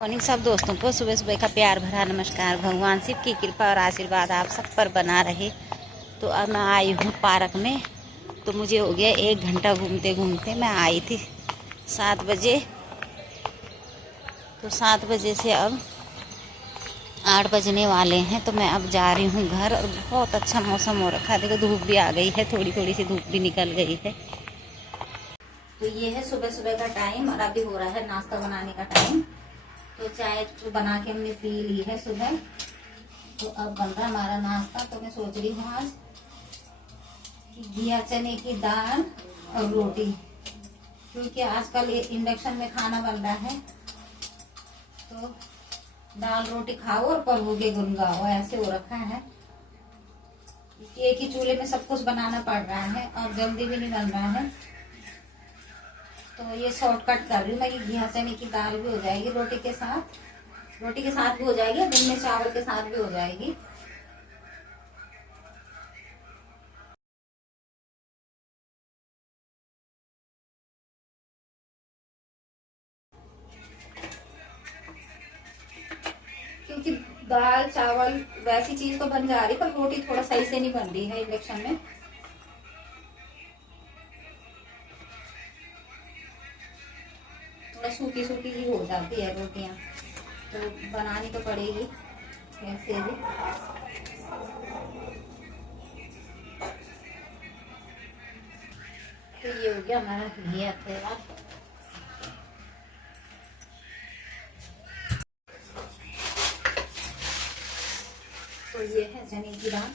Morning सब दोस्तों को सुबह सुबह का प्यार भरा नमस्कार। भगवान शिव की कृपा और आशीर्वाद आप सब पर बना रहे। तो अब मैं आई हूँ पार्क में। तो मुझे हो गया 1 घंटा घूमते घूमते। मैं आई थी 7 बजे, तो 7 बजे से अब 8 बजने वाले हैं। तो मैं अब जा रही हूँ घर। और बहुत अच्छा मौसम हो रखा है, देखो धूप भी आ गई है, थोड़ी थोड़ी सी धूप भी निकल गई है। तो ये है सुबह सुबह का टाइम और अभी हो रहा है नाश्ता बनाने का टाइम। तो चाय तो बना के हमने पी ली है सुबह। तो अब बन रहा है हमारा नाश्ता। तो मैं सोच रही हूँ आज कि घिया चने की दाल और रोटी, क्योंकि आजकल ये इंडक्शन में खाना बन रहा है। तो दाल रोटी खाओ और परोगे गुनगाओ, ऐसे हो रखा है। एक ही चूल्हे में सब कुछ बनाना पड़ रहा है और जल्दी भी नहीं बन रहा है। तो ये शॉर्टकट कर रही हूँ मैं कि घिया चने की दाल भी हो जाएगी रोटी के साथ भी हो जाएगी, दिन में चावल के साथ भी हो जाएगी। क्योंकि दाल चावल वैसी चीज तो बन जा रही, पर रोटी थोड़ा सही से नहीं बन रही है इंडक्शन में। थोड़ा सूखी सूखी ही हो जाती है रोटियां, तो बनानी तो पड़ेगी कैसे भी। तो ये हो गया हमारा घिया तैयार। तो ये है चने की दाल।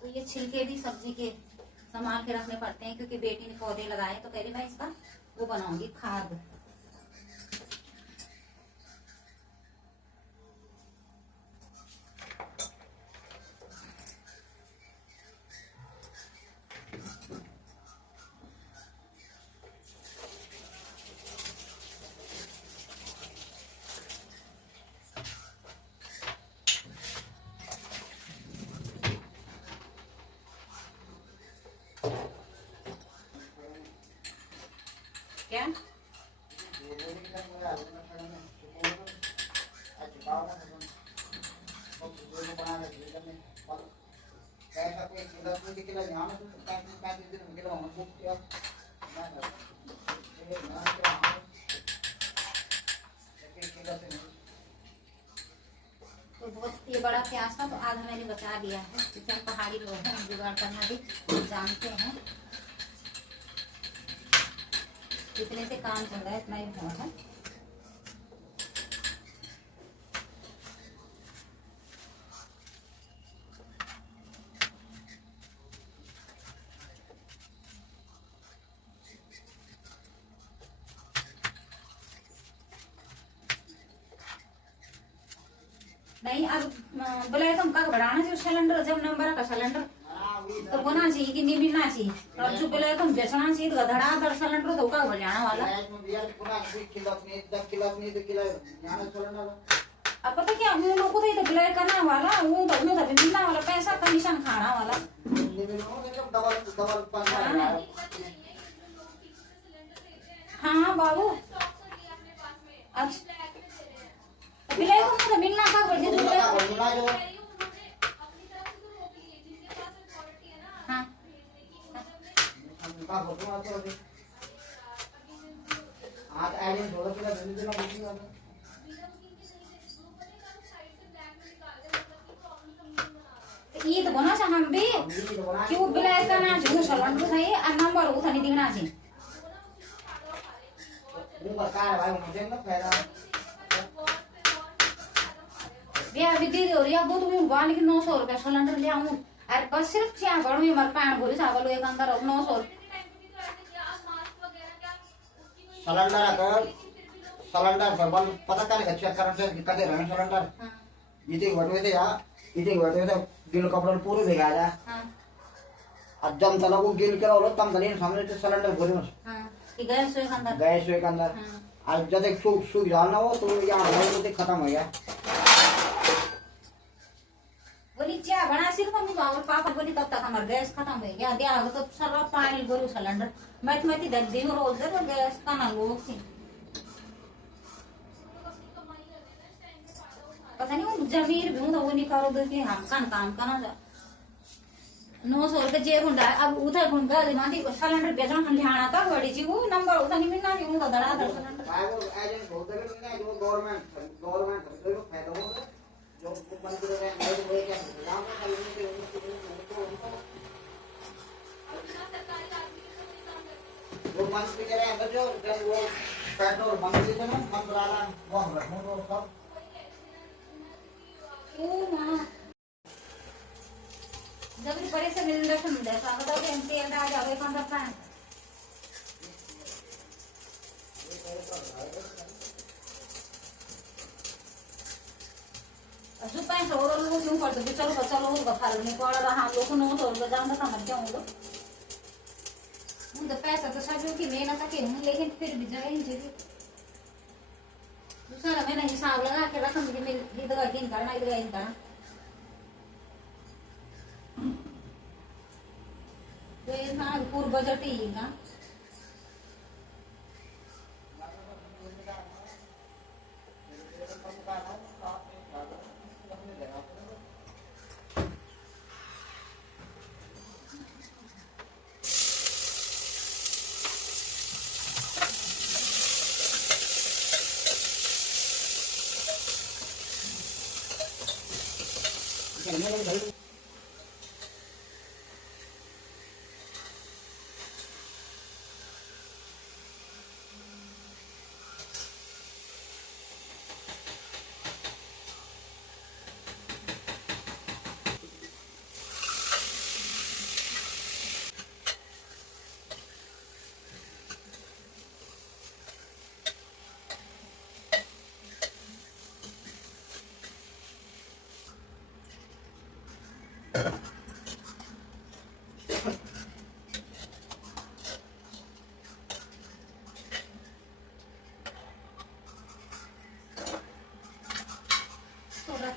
तो ये छिलके भी सब्जी के संभाल के रखने पड़ते हैं, क्योंकि बेटी ने पौधे लगाए तो कह रही मैं इसका वो बनाऊंगी खाद। क्या तो बहुत ये बड़ा प्याज था, तो आधा मैंने बचा दिया है, क्योंकि हम पहाड़ी लोग हैं, जुगाड़ करना भी जानते हैं। इतने से काम चल रहा है, इतना ही बहुत है। नहीं अब बोले तुम का बढ़ाना चाहिए सिलेंडर, जब नंबर का सिलेंडर तो होना चाहिए कि नहीं मिलना चाहिए। और जो बोले तुम बेचना चाहिए तो धड़ाधड़ सिलेंडर तो का बढ़ाना वाला। अब पता क्या उन लोगों को तो बिलाई करना वाला, वो तो मिलना वाला पैसा कमीशन खाना वाला। हाँ बाबू अच्छा बिलाई को तो मिलना का बढ़ जाए। हाँ ईद बना सा हम भी क्यों बिलाय का ना जो सलन तो है आ नंबर उठा नहीं दिखना जी वो बता भाई मुझे ना फायदा बिया भी दे दो या वो तुम वाली 900 रुपए सिलेंडर ले आऊं अरे बस सिर्फ चावल में मर पान बोली चावल एक अंदर 900 सिलेंडर का सिलेंडर सरबल पता करे का चेक करन से कितने रहने सिलेंडर इते वटवे थे या इते वटवे थे गिल कपड़ा पूरे भिगा जा हां अब जम तला को गिल करा और तम तनी सामने से सिलेंडर भरे मस हां कि गैस के अंदर आज जब एक सूख जाना हो तो यहां बहुत खत्म हो गया बोली चाय बना सिर्फ हम बाबू पापा बोली तब तक हमारा गैस खत्म हो गया दिया तो सारा पानी बोलो सिलेंडर मैं दे दी रोज दे तो गैस का ना लोग थी पता नहीं वो जमीर भी हूं तो वो निकालो दे कि हम काम करना जा 900 रुपए जेब हुंडा अब उधर गुंगा दे मांदी सिलेंडर बेचना हम लिहाना था बड़ी जी वो नंबर उधर नहीं मिलना नहीं हूं दड़ा दड़ सिलेंडर वो एजेंट बहुत देर नहीं जो गवर्नमेंट जो फायदा हो जो मंत्री रहे हैं वो क्या नाम का लिमिट वो मंत्री के रहे हैं जो जब वो पेट्रोल मंत्री थे ना मंत्रालय वो रखो तो सब ओ मां जब भी बड़े से मिल रहा था तो बताओ कि तेल डाल जाओगे कौन सा पान जो पैसे और लोगों क्यों पड़ते चलो बच्चा लोगों का फल नहीं पड़ रहा हम लोग को 900 रुपये जान था मर जाऊंगा तो पैसा तो सब की लेना था कि लेकिन फिर भी जगह ही चाहिए दूसरा मैंने हिसाब लगा के रखा मुझे मिल इधर इन करना इधर इन करना तो ये था पूरा बजट ही का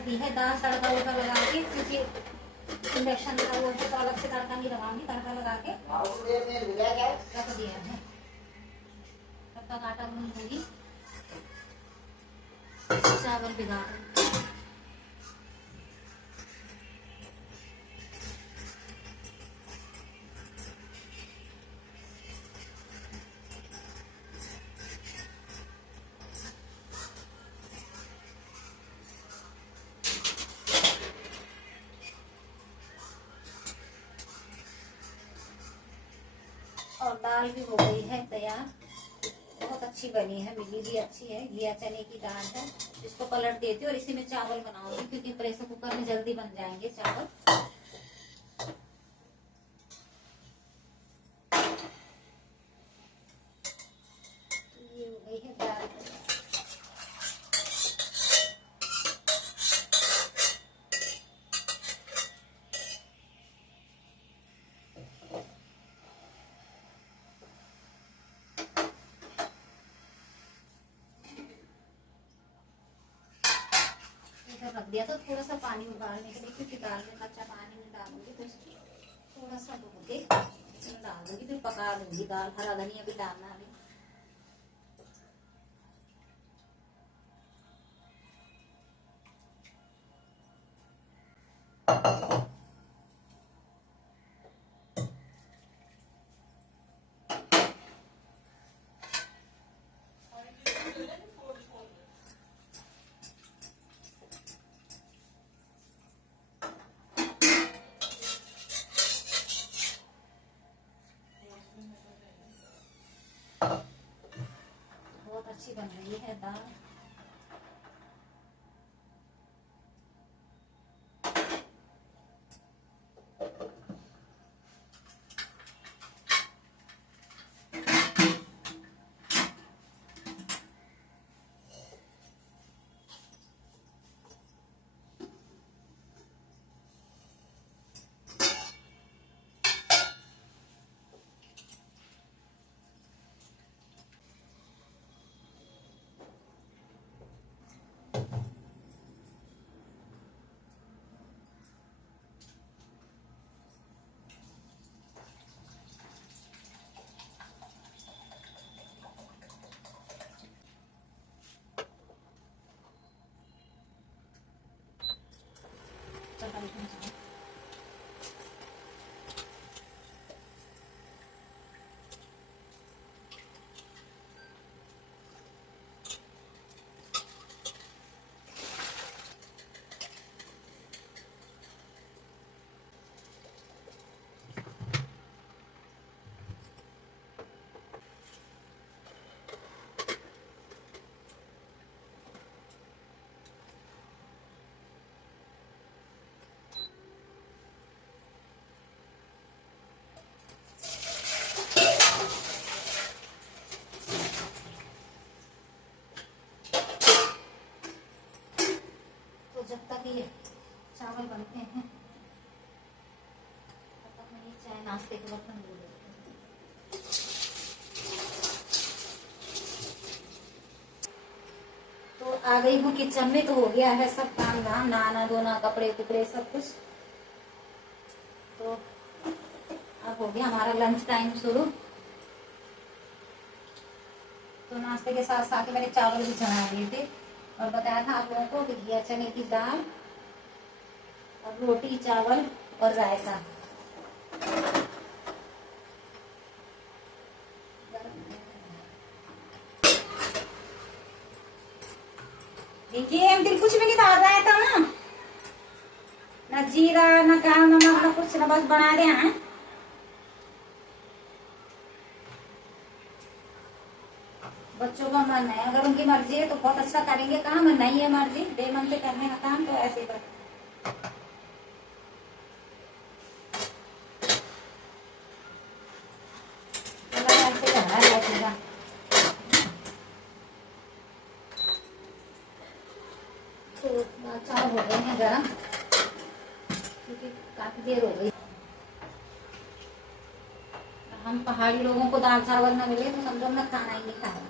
दी है दाल तड़का वड़का लगा के क्योंकि इंडक्शन का वो तो अलग से तड़का नहीं लगाऊंगी तड़का लगा के रख दिया है तब तक आटा गूंद दूंगी चावल भिगा और दाल भी हो गई है तैयार बहुत अच्छी बनी है मिली भी अच्छी है घिया चने की दाल है इसको पलट देती हूँ और इसी में चावल बनाऊंगी क्योंकि प्रेशर कुकर में जल्दी बन जाएंगे चावल ये हो गई है दाल रख दिया तो थोड़ा सा पानी उबालने के लिए क्योंकि दाल में कच्चा पानी में डालूंगी तो थोड़ा सा धो के इसमें डाल दूंगी फिर पका दूंगी दाल हरा धनिया भी डालना है अच्छी बन रही है दाल। तो जब तक ये चावल बनते हैं तब तक मैं ये चाय नाश्ते के बर्तन धो लेती हूँ। तो आ गई हूँ किचन में, तो हो गया है सब काम धाम, नहाना धोना, कपड़े कुपड़े सब कुछ। तो अब हो गया हमारा लंच टाइम शुरू। तो नाश्ते के साथ साथ मैंने चावल भी चढ़ा दिए थे और बताया था आप लोगों को कि घिया चने की दाल और रोटी चावल और रायता। देखिए हम दिल कुछ भी नहीं डाल रहा था ना जीरा ना काला नमक ना कुछ, ना बस बना रहे हैं। बच्चों का मन है, अगर उनकी मर्जी है तो बहुत अच्छा करेंगे काम, नहीं है मर्जी बेमन से करने का काम तो ऐसे कर। ऐसे करना है तो अच्छा हो गए हैं गरम, क्योंकि काफी देर हो गई। हम पहाड़ी लोगों को दाल चावल ना मिले तो समझो हमने खाना ही नहीं खाया।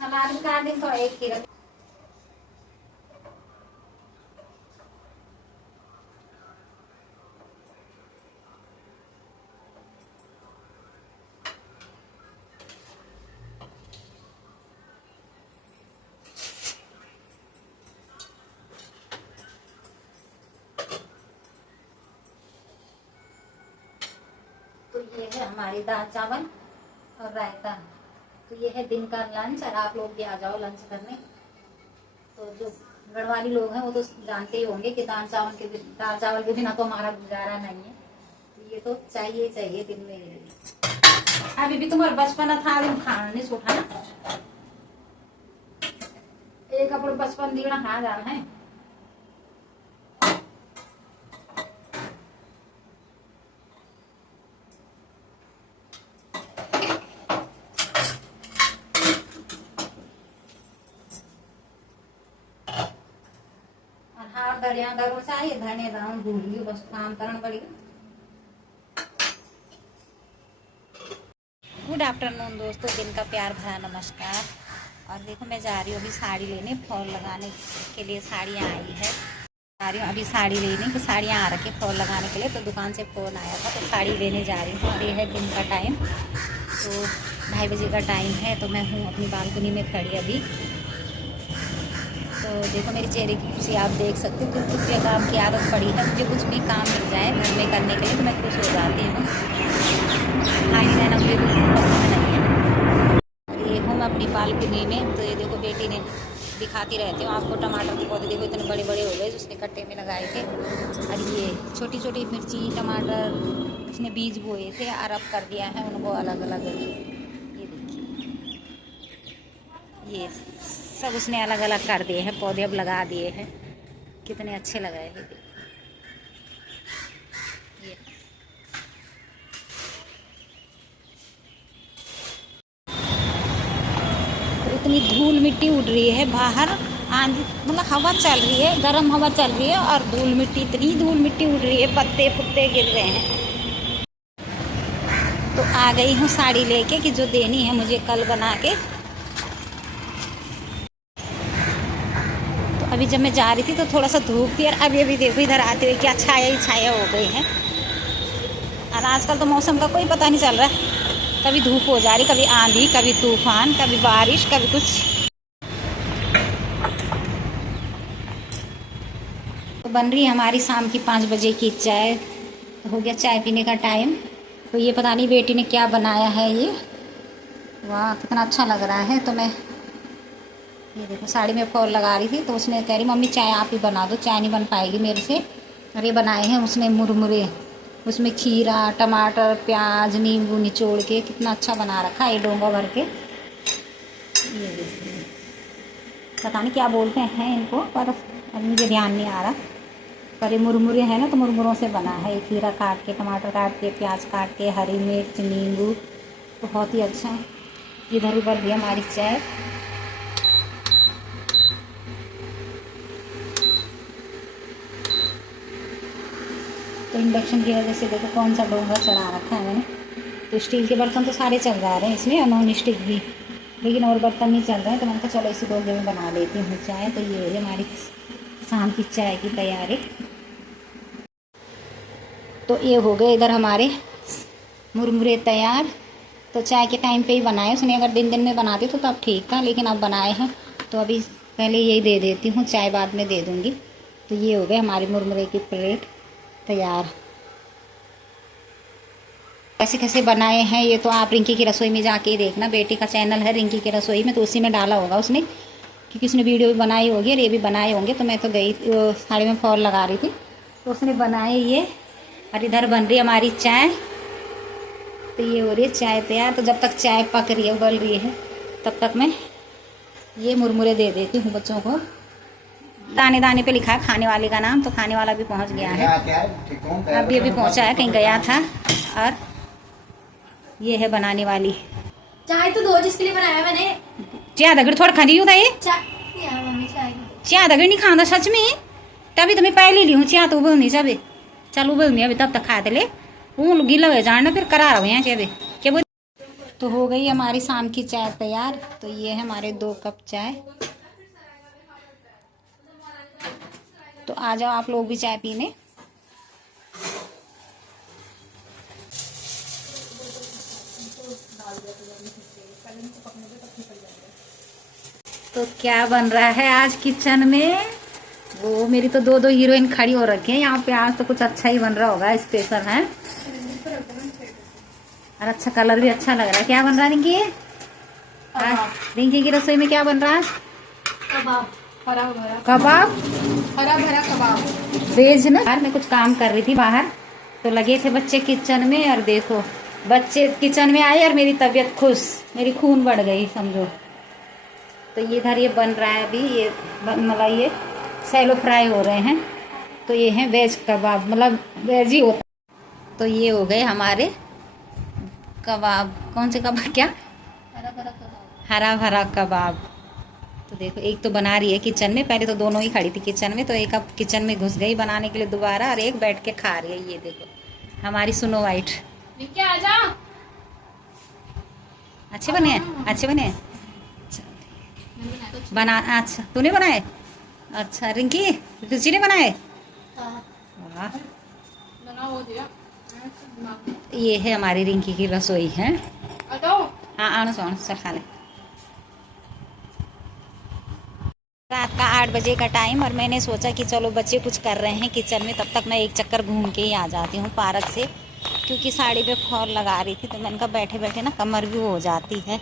सलाद भी काट दिन थोड़ा एक किलो। तो ये है हमारी दाल चावल और रायता। तो ये है दिन का लंच, और आप लोग भी आ जाओ लंच करने। तो जो गढ़वाली लोग हैं वो तो जानते ही होंगे कि दाल चावल के बिना तो हमारा गुजारा नहीं है। तो ये तो चाहिए चाहिए दिन में। अभी भी तुम्हारा बचपन था, खाना नहीं सूठा ना, एक अपन बचपन दीना खा जाना है। दरिया दरो चाहिए धने दाम भूल बस काम करना पड़ेगा। गुड आफ्टरनून दोस्तों, दिन का प्यार भरा नमस्कार। और देखो मैं जा रही हूँ अभी साड़ी लेने, फॉल लगाने के लिए साड़ियाँ आई है। जा रही हूँ अभी साड़ी लेने, तो साड़ियाँ आ रखी फॉल लगाने के लिए। तो दुकान से फ़ोन आया था तो साड़ी लेने जा रही हूँ। और ये है दिन का टाइम, तो 2:30 बजे का टाइम है। तो मैं हूँ अपनी बालकनी में खड़ी अभी। तो देखो मेरे चेहरे की खुशी आप देख सकते हो। कुछ भी काम की आदत पड़ी है, मुझे कुछ भी काम मिल जाए घर में करने के लिए तो मैं खुश हो जाती हूँ। खाली रहना मुझे कुछ पसंद नहीं है। ये हूँ मैं अपनी बालकनी में। तो ये देखो बेटी ने दिखाती रहती हूँ आपको। टमाटर के पौधे देखो इतने बड़े बड़े हो गए, उसने कट्टे में लगाए थे। और ये छोटी छोटी मिर्ची टमाटर उसने बीज बोए थे और अब कर दिया है उनको अलग अलग। ये देखिए ये सब उसने अलग अलग कर दिए हैं पौधे, अब लगा दिए हैं। कितने अच्छे लगाए हैं ये। तो इतनी धूल मिट्टी उड़ रही है बाहर, आंधी मतलब हवा चल रही है, गर्म हवा चल रही है और धूल मिट्टी, इतनी धूल मिट्टी उड़ रही है, पत्ते पुत्ते गिर रहे हैं। तो आ गई हूँ साड़ी लेके कि जो देनी है मुझे कल बना के। तो अभी जब मैं जा रही थी तो थोड़ा सा धूप थी और अभी अभी देखो इधर आते हुए क्या छाया ही छाया हो गई है। और आजकल तो मौसम का कोई पता नहीं चल रहा है, कभी धूप हो जा रही, कभी आंधी, कभी तूफान, कभी बारिश, कभी कुछ। तो बन रही है हमारी शाम की 5 बजे की चाय। तो हो गया चाय पीने का टाइम। तो ये पता नहीं बेटी ने क्या बनाया है ये, वाह कितना अच्छा लग रहा है। तो मैं ये देखो साड़ी में फॉल लगा रही थी तो उसने कह रही मम्मी चाय आप ही बना दो, चाय नहीं बन पाएगी मेरे से। और ये बनाए हैं उसने मुरमुरे, उसमें खीरा टमाटर प्याज नींबू निचोड़ के कितना अच्छा बना रखा है, ये डोंगा भर के। ये देखिए पता नहीं क्या बोलते हैं इनको, पर अब मुझे ध्यान नहीं आ रहा। पर ये मुरमुरे हैं ना, तो मुरमुरों से बना है। ये खीरा काट के टमाटर काट के प्याज काट के हरी मिर्च नींबू, बहुत ही अच्छा। इधर उधर भी हमारी चाय। तो इंडक्शन की वजह से देखो कौन सा डोंगा चढ़ा रखा है मैंने। तो स्टील के बर्तन तो सारे चल जा रहे हैं इसमें और नॉन स्टिक भी, लेकिन और बर्तन नहीं चल रहे हैं। तो मैंने कहा चलो इसी डोंगे में बना लेती हूँ चाय। तो ये है हमारी शाम की चाय की तैयारी। तो ये हो गए इधर हमारे मुरमुरे तैयार। तो चाय के टाइम पे ही बनाए उसने, अगर दिन दिन में बनाती तो तब ठीक था, लेकिन अब बनाए हैं तो अभी पहले यही दे देती हूँ, चाय बाद में दे दूँगी। तो ये हो गए हमारे मुरमुरे की प्लेट तैयार। कैसे कैसे बनाए हैं ये तो आप रिंकी की रसोई में जाके ही देखना, बेटी का चैनल है रिंकी की रसोई में, तो उसी में डाला होगा उसने, क्योंकि उसने वीडियो भी बनाई होगी और ये भी बनाए होंगे। तो मैं तो गई साड़ी में फॉल लगा रही थी तो उसने बनाए ये। और इधर बन रही हमारी चाय। तो ये हो रही है चाय तैयार। तो जब तक चाय पक रही है उबल रही है तब तक मैं ये मुरमुरे दे देती हूँ बच्चों को। दाने दाने पे लिखा है खाने वाले का नाम, तो खाने वाला भी पहुँच गया है, अभी अभी पहुँचा है, कहीं गया था। और ये है बनाने वाली चाय। तो दो जिसके लिए बनाया मैंने। चाय दगड़ थोड़ा खा रही हूँ ये मम्मी चाय दगड़ नहीं खाना सच में, तभी तो मैं पहले ली हूँ चाय। तो उबल नहीं जाबे, चल उबल नहीं अभी, तब तक खा ले ऊन गीला हो जाना फिर करा रहा हूँ यहाँ चाय क्या बोल। तो हो गई हमारी शाम की चाय तैयार। तो ये है हमारे 2 कप चाय। तो आ जाओ आप लोग भी चाय पीने। तो क्या बन रहा है आज किचन में, वो मेरी तो 2 हीरोइन खड़ी हो रखी है यहाँ पे। आज तो कुछ अच्छा ही बन रहा होगा, स्पेशल है और अच्छा कलर भी अच्छा लग रहा है। क्या बन रहा है रिंकी? रिंकी की रसोई में क्या बन रहा है? कबाब, हरा भरा कबाब, हरा भरा कबाब वेज ना। यार मैं कुछ काम कर रही थी बाहर, तो लगे थे बच्चे किचन में और देखो बच्चे किचन में आए और मेरी तबीयत खुश, मेरी खून बढ़ गई समझो। तो ये इधर ये बन रहा है अभी, ये मतलब ये सैलो फ्राई हो रहे हैं। तो ये है वेज कबाब, मतलब वेज ही होता। तो ये हो गए हमारे कबाब। कौन से कबाब? क्या? हरा भरा कबाब। हरा भरा कबाब। तो देखो एक तो बना रही है किचन में, पहले तो दोनों ही खड़ी थी किचन में, तो एक अब किचन में घुस गई बनाने के लिए दोबारा, और एक बैठ के खा रही है। ये देखो हमारी स्नो वाइट। आ जा। अच्छे बने हैं, अच्छे बने हैं। बना अच्छा तूने बनाए? अच्छा रिंकी रुचि ने बनाए? वाह। ये है हमारी रिंकी की रसोई है। हाँ आनो सो चल खा ले। रात का 8 बजे का टाइम, और मैंने सोचा कि चलो बच्चे कुछ कर रहे हैं किचन में, तब तक मैं एक चक्कर घूम के ही आ जाती हूँ पार्क से, क्योंकि साड़ी पे फॉल लगा रही थी। तो मैंने कहा बैठे बैठे ना कमर भी हो जाती है,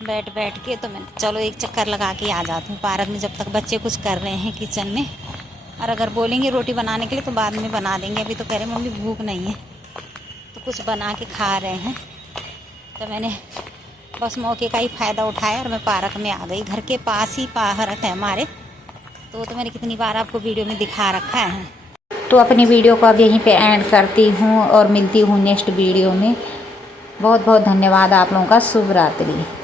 बैठ बैठ के, तो मैं चलो एक चक्कर लगा के आ जाती हूँ पार्क में, जब तक बच्चे कुछ कर रहे हैं किचन में। और अगर बोलेंगे रोटी बनाने के लिए तो बाद में बना देंगे, अभी तो कह रहे मम्मी भूख नहीं है, तो कुछ बना के खा रहे हैं। तो मैंने बस मौके का ही फ़ायदा उठाया और मैं पार्क में आ गई। घर के पास ही पार्क है हमारे, तो मैंने कितनी बार आपको वीडियो में दिखा रखा है। तो अपनी वीडियो को अब यहीं पे एंड करती हूँ और मिलती हूँ नेक्स्ट वीडियो में। बहुत बहुत धन्यवाद आप लोगों का। शुभ रात्रि।